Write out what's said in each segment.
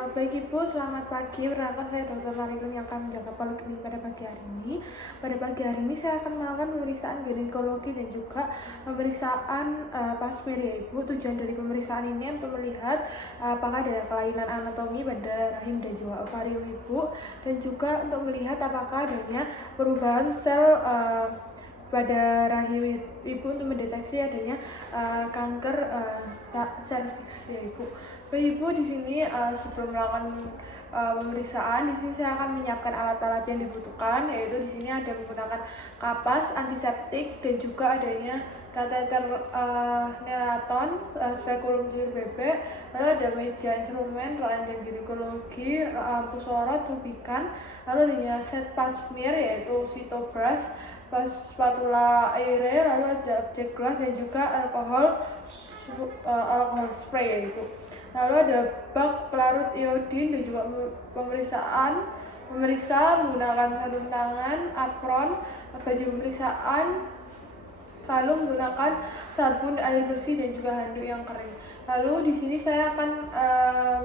Baik Ibu, selamat pagi. Perkenalkan saya Dr. Marilyn yang akan menjaga poliklinik pada pagi hari ini. Pada pagi hari ini saya akan melakukan pemeriksaan ginekologi dan juga pemeriksaan pasmir ya Ibu. Tujuan dari pemeriksaan ini untuk melihat apakah ada kelainan anatomi pada rahim dan juga ovarium Ibu, dan juga untuk melihat apakah adanya perubahan sel pada rahim Ibu untuk mendeteksi adanya kanker serviks ya Ibu. Baik Ibu, di sini sebelum melakukan pemeriksaan, di sini saya akan menyiapkan alat-alat yang dibutuhkan, yaitu di sini ada menggunakan kapas, antiseptik, dan juga adanya kateter nelaton, spekulum sayur bebek, lalu ada meja instrumen, ranjang ginekologi, lampu sorot, rubikan, lalu adanya set pasmir yaitu sitobras, spatula aire, lalu ada objek gelas dan juga alkohol spray yaitu. Lalu ada bak pelarut iodin dan juga memeriksa menggunakan sarung tangan, apron, baju pemeriksaan, lalu menggunakan sabun, air bersih dan juga handuk yang kering. Lalu di sini saya akan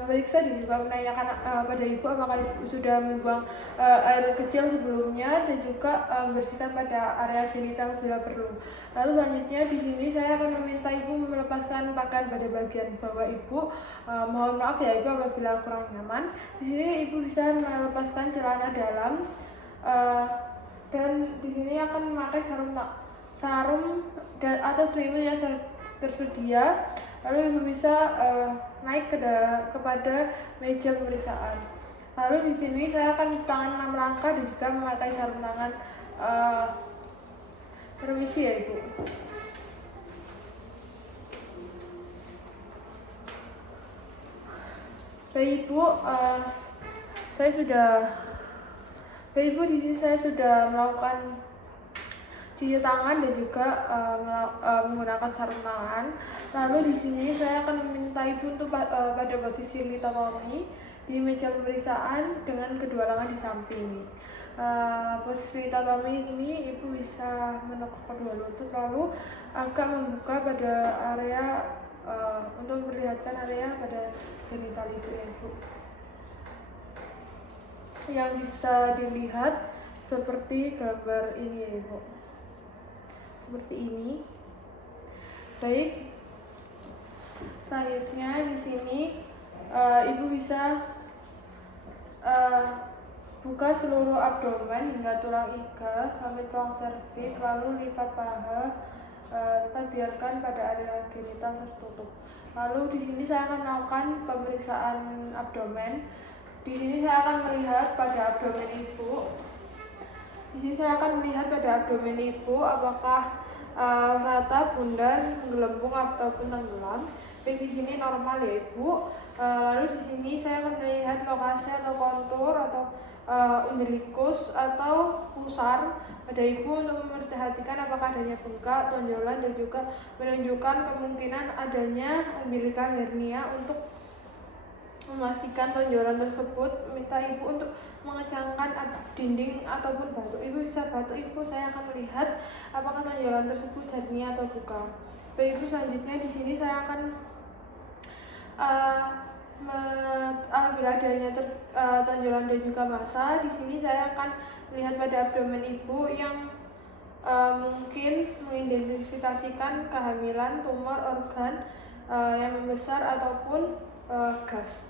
memeriksa dan juga menanyakan pada Ibu apakah Ibu sudah membuang air kecil sebelumnya dan juga membersihkan pada area genital bila perlu. Lalu selanjutnya di sini saya akan meminta Ibu melepaskan pakaian pada bagian bawah Ibu. Mohon maaf ya Ibu apabila kurang nyaman. Di sini Ibu bisa melepaskan celana dalam dan di sini akan memakai sarung dan atau selimut yang tersedia. Lalu Ibu bisa naik kepada meja pemeriksaan. Lalu di sini saya akan mencuci tangan 6 langkah dan juga memakai sarung tangan. Permisi ya Ibu. Baik Ibu, di sini saya sudah melakukan cuci tangan dan juga menggunakan sarung tangan. Lalu di sini saya akan meminta Ibu untuk pada posisi litotomi di meja pemeriksaan dengan kedua lengan di samping. Posisi litotomi ini Ibu bisa menekuk kedua lutut lalu agak membuka pada area untuk memperlihatkan area pada genital itu ya Ibu. Yang bisa dilihat seperti gambar ini ya Ibu. Seperti ini. Baik. Selanjutnya di sini Ibu bisa buka seluruh abdomen hingga tulang iga sampai tulang serviks, lalu lipat paha, biarkan pada area genital tertutup. Lalu di sini saya akan melakukan pemeriksaan abdomen. Di sini saya akan melihat pada abdomen Ibu. Di sini saya akan melihat pada abdomen Ibu apakah rata, bundar, menggelembung ataupun tenggelam. Baik, di sini normal ya Ibu. Lalu di sini saya akan melihat lokasi atau kontur atau umbilikus atau pusar pada Ibu untuk memperhatikan apakah adanya bengkak, tonjolan dan juga menunjukkan kemungkinan adanya umbilical hernia. Untuk memastikan tonjolan tersebut, minta Ibu untuk mengecangkan dinding ataupun batuk. Ibu bisa batuk Ibu, saya akan melihat apakah tonjolan tersebut hernia atau bukan. Baik Ibu, selanjutnya di sini saya akan apabila adanya tonjolan dan juga massa, di sini saya akan melihat pada abdomen Ibu yang mungkin mengidentifikasikan kehamilan, tumor organ yang membesar ataupun gas.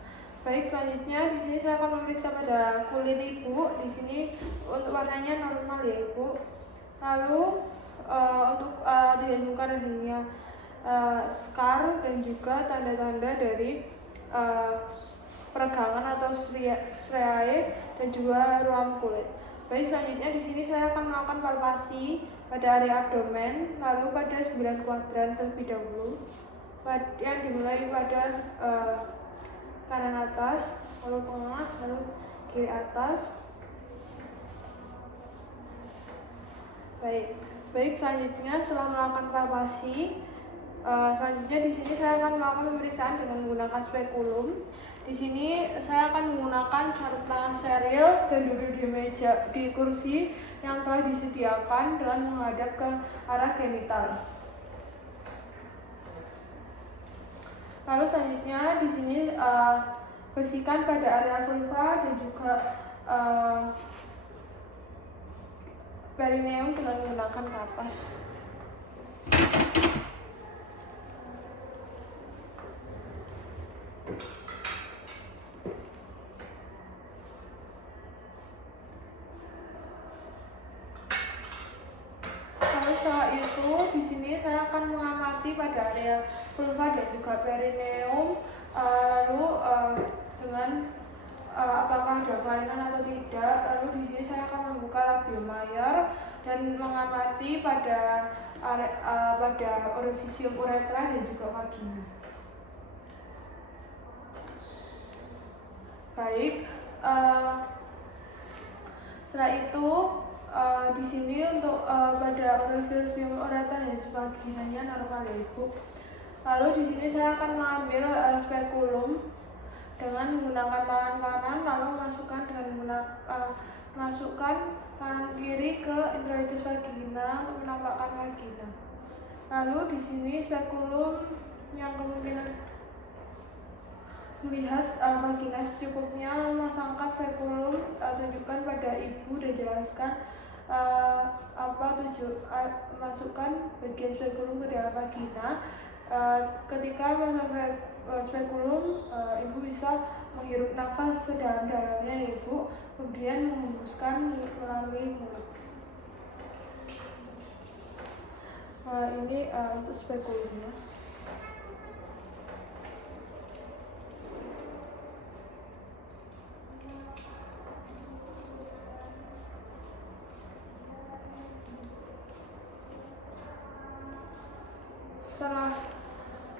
Baik, selanjutnya di sini saya akan memeriksa pada kulit Ibu. Di sini untuk warnanya normal ya Ibu. Lalu untuk ditemukan adanya scar dan juga tanda-tanda dari peregangan atau striae dan juga ruam kulit. Baik, selanjutnya di sini saya akan melakukan palpasi pada area abdomen, lalu pada 9 kuadran terlebih dahulu, yang dimulai pada kanan atas, lalu tengah, lalu kiri atas. Baik, selanjutnya setelah melakukan palpasi, selanjutnya di sini saya akan melakukan pemeriksaan dengan menggunakan spekulum. Di sini saya akan menggunakan sarung tangan steril dan duduk di kursi yang telah disediakan dengan menghadap ke arah genital. Lalu selanjutnya di sini bersihkan pada area vulva dan juga perineum dengan menggunakan kapas. Setelah itu, di sini saya akan mengamati pada area vulva dan juga perineum, lalu dengan apakah ada kelainan atau tidak. Lalu di sini saya akan membuka labium mayor dan mengamati pada orifisium uretra dan juga vagina. Baik, setelah itu di sini untuk pada orifisium uretra dan vaginanya normal ya Ibu. Lalu di sini saya akan mengambil spekulum dengan menggunakan tangan kanan, lalu masukkan tangan kiri ke introitus vagina untuk menampakkan vagina. Lalu di sini spekulum yang kemungkinan melihat vagina secukupnya, masangkan spekulum, tunjukkan pada ibu dan jelaskan masukkan bagian spekulum ke dalam vagina. Ketika masuk spekulum, ibu bisa menghirup nafas sedalam-dalamnya ya Ibu, kemudian menghembuskan melalui mulut. Ini untuk spekulumnya.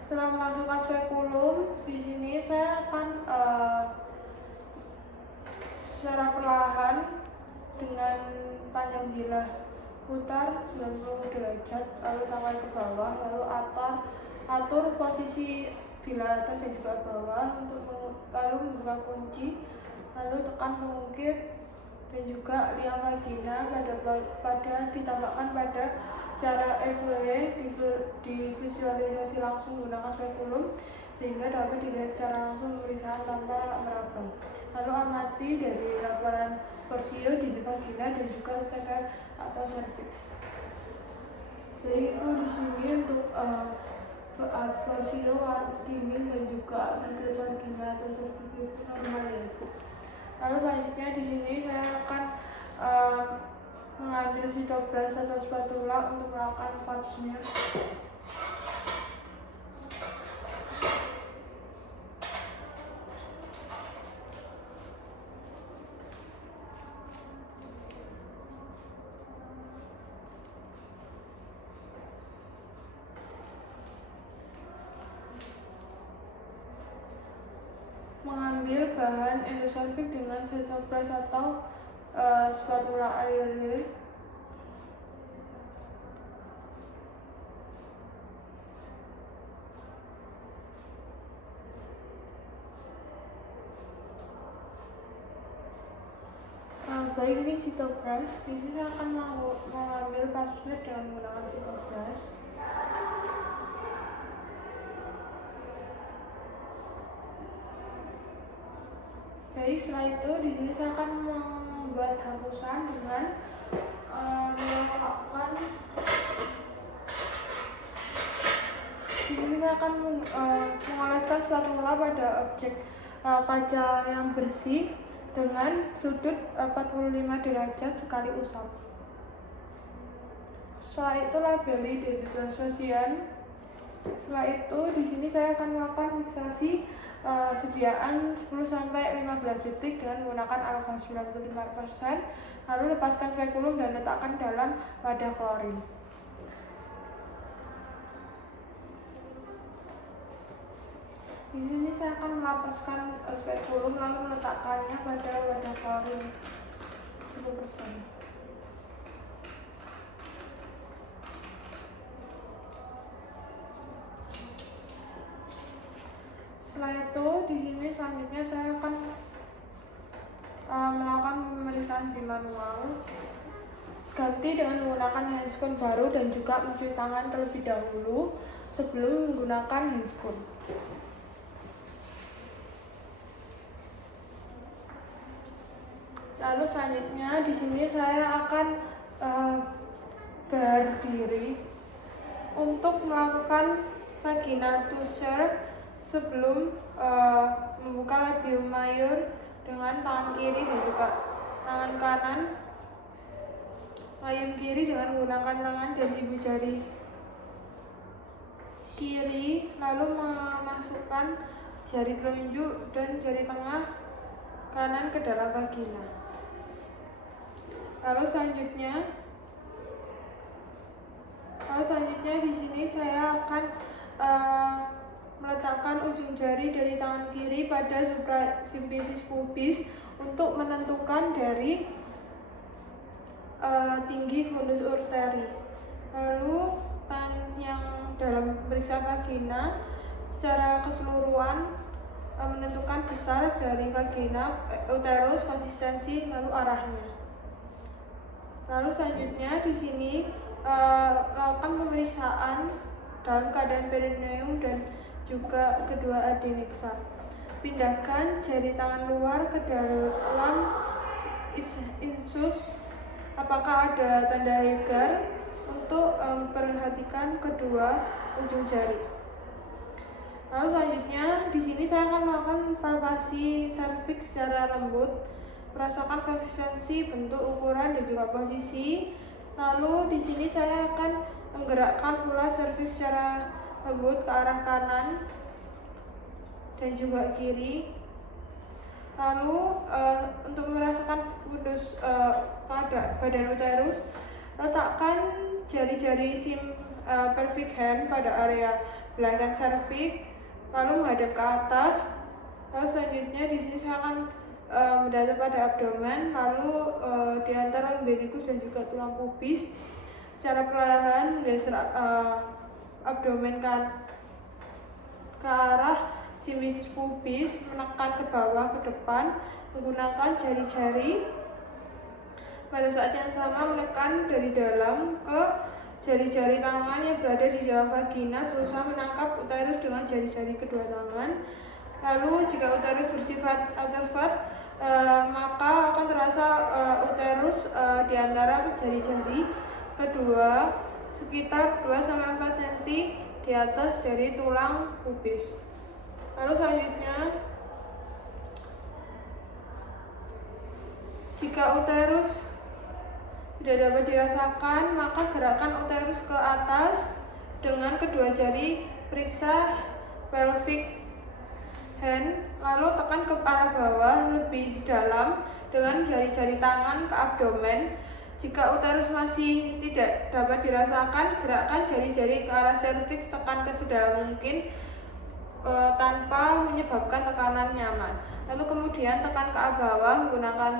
Setelah memasukkan spekulum, di sini saya akan secara perlahan dengan panjang bilah putar 90 derajat, lalu sampai ke bawah, lalu atur posisi bilah atas dan juga bawah lalu membuka kunci, lalu tekan pengungkit dan juga liang vagina ditambahkan pada cara FWE divisualisasi langsung menggunakan spekulum sehingga dapat dilihat secara langsung pemeriksaan tanpa meraba. Lalu amati dari laporan Forsio di vagina dan juga segel atau cervix. Jadi itu di sini untuk Forsio dinding dan juga segel vagina atau cervix itu normal ya Bu. Lalu selanjutnya di sini saya akan mengambil sitobras atau spatula untuk melakukan pap smear. Mengambil bahan endosalpik dengan sitobras atau spatula airless. Baik, ini sitobras. Di sini saya akan mengambil pap smear dengan menggunakan sitobras. Baik, setelah itu di sini saya akan membuat hapusan dengan melakukan. Di sini saya akan mengoleskan spatula pada objek kaca yang bersih dengan sudut 45 derajat sekali usap. Setelah itu labeli defibrillation. Setelah itu di sini saya akan melakukan fiksasi sediaan 10-15 detik dengan menggunakan alkohol 95%, lalu lepaskan spekulum dan letakkan dalam wadah klorin. Di sini saya akan melapaskan spekulum lalu meletakkannya pada wadah klorin 10%. Setelah itu di sini selanjutnya saya akan melakukan pemeriksaan di manual, ganti dengan menggunakan handscoon baru dan juga mencuci tangan terlebih dahulu sebelum menggunakan handscoon. Lalu selanjutnya di sini saya akan berdiri untuk melakukan vaginal toucher sebelum membuka labium mayur dengan tangan kiri dan juga tangan kanan. Mayum kiri dengan menggunakan tangan dan ibu jari kiri, lalu memasukkan jari telunjuk dan jari tengah kanan ke dalam vagina. Lalu selanjutnya di sini saya akan meletakkan ujung jari dari tangan kiri pada suprasimfisis pubis untuk menentukan dari tinggi fundus urteri. Lalu yang dalam periksa vagina secara keseluruhan menentukan besar dari vagina, uterus, konsistensi, lalu arahnya. Lalu selanjutnya di sini lakukan pemeriksaan dalam keadaan perineum dan juga kedua adenexa. Pindahkan jari tangan luar ke dalam insus. Apakah ada tanda Heger? Untuk perhatikan kedua ujung jari. Lalu selanjutnya di sini saya akan melakukan palpasi serviks secara lembut, merasakan konsistensi, bentuk, ukuran, dan juga posisi. Lalu di sini saya akan menggerakkan pula serviks secara lembut ke arah kanan dan juga kiri. Lalu untuk merasakan fundus pada badan uterus, letakkan jari-jari pelvic hand pada area belakang serviks, lalu menghadap ke atas. Lalu selanjutnya di sini saya akan mendatar pada abdomen, lalu di antara umbilikus dan juga tulang pubis. Secara perlahan menggeser abdomen ke arah simfisis pubis, menekan ke bawah ke depan menggunakan jari-jari. Pada saat yang sama menekan dari dalam ke jari-jari tangan yang berada di dalam vagina, berusaha menangkap uterus dengan jari-jari kedua tangan. Lalu jika uterus bersifat altervat, maka akan terasa uterus di antara jari-jari kedua sekitar 2-4 cm di atas dari tulang pubis. Lalu selanjutnya, jika uterus tidak dapat dirasakan, maka gerakan uterus ke atas dengan kedua jari, periksa pelvic hand, lalu tekan ke arah bawah lebih dalam dengan jari-jari tangan ke abdomen. Jika uterus masih tidak dapat dirasakan, gerakkan jari-jari ke arah serviks, tekan ke sedalam mungkin tanpa menyebabkan tekanan nyaman. Lalu kemudian tekan ke bawah menggunakan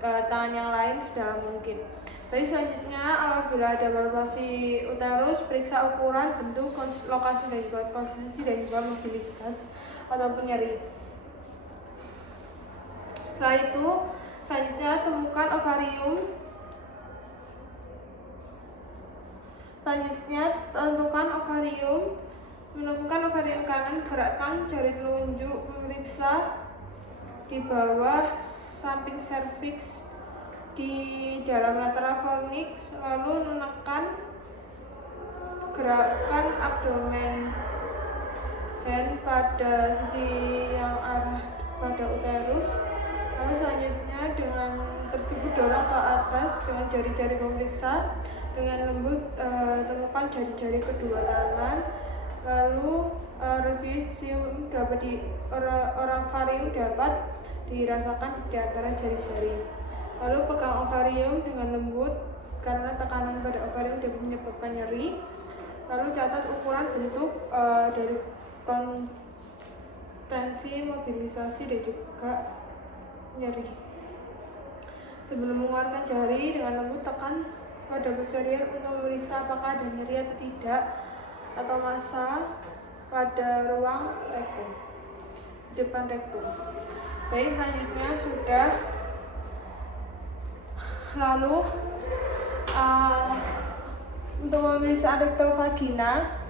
tangan yang lain sedalam mungkin. Baik, selanjutnya apabila ada palpasi uterus, periksa ukuran, bentuk, lokasi dan juga konsistensi dan juga mobilitas ataupun nyeri. Setelah itu, selanjutnya temukan ovarium. Selanjutnya tentukan ovarium. Menemukan ovarium kanan, gerakkan jari telunjuk memeriksa di bawah samping serviks di dalam lateral fornix, lalu menekan, gerakan abdomen hand pada sisi yang arah pada uterus. Lalu selanjutnya dengan tersebut dorong ke atas dengan jari-jari pemeriksa dengan lembut, temukan jari-jari kedua tangan. Lalu revisium dapat ovarium dapat dirasakan di antara jari-jari. Lalu pegang ovarium dengan lembut karena tekanan pada ovarium dapat menyebabkan nyeri. Lalu catat ukuran, bentuk dari konsistensi, mobilisasi dan juga nyeri. Sebelum mengeluarkan jari dengan lembut, tekan pada posterior untuk memeriksa apakah ada nyeri atau tidak, atau massa pada ruang rektum, depan rektum. Baik, selanjutnya sudah. Lalu untuk memeriksa rektal vagina,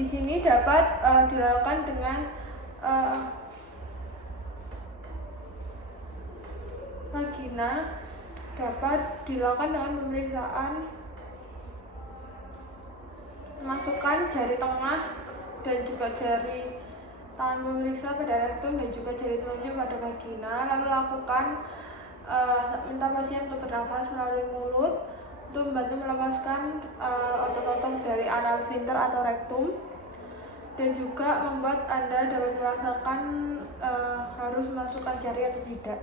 di sini dapat dilakukan dengan vagina dapat dilakukan dengan pemeriksaan masukkan jari tengah dan juga jari tangan pemeriksa pada rektum dan juga jari telunjuk pada vagina, lalu lakukan minta pasien untuk bernafas melalui mulut untuk membantu melepaskan otot-otot dari anal sphincter atau rektum, dan juga membuat Anda dapat merasakan harus memasukkan jari atau tidak.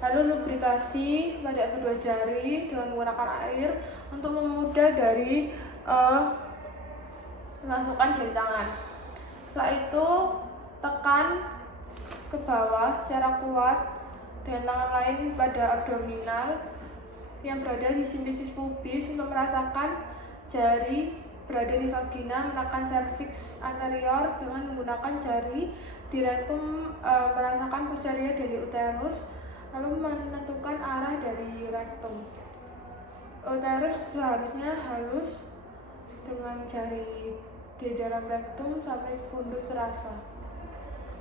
Lalu lubrikasi pada kedua jari dengan menggunakan air untuk memudar dari memasukkan jari tangan. Setelah itu tekan ke bawah secara kuat dengan tangan lain pada abdominal yang berada di simbiosis pubis untuk merasakan jari berada di vagina, menekan serviks anterior dengan menggunakan jari di rektum, merasakan posterior dari uterus, lalu menentukan arah dari rektum. Uterus seharusnya halus dengan jari di dalam rektum sampai fundus terasa.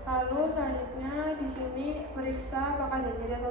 Lalu selanjutnya di sini periksa apakah ada nyeri atau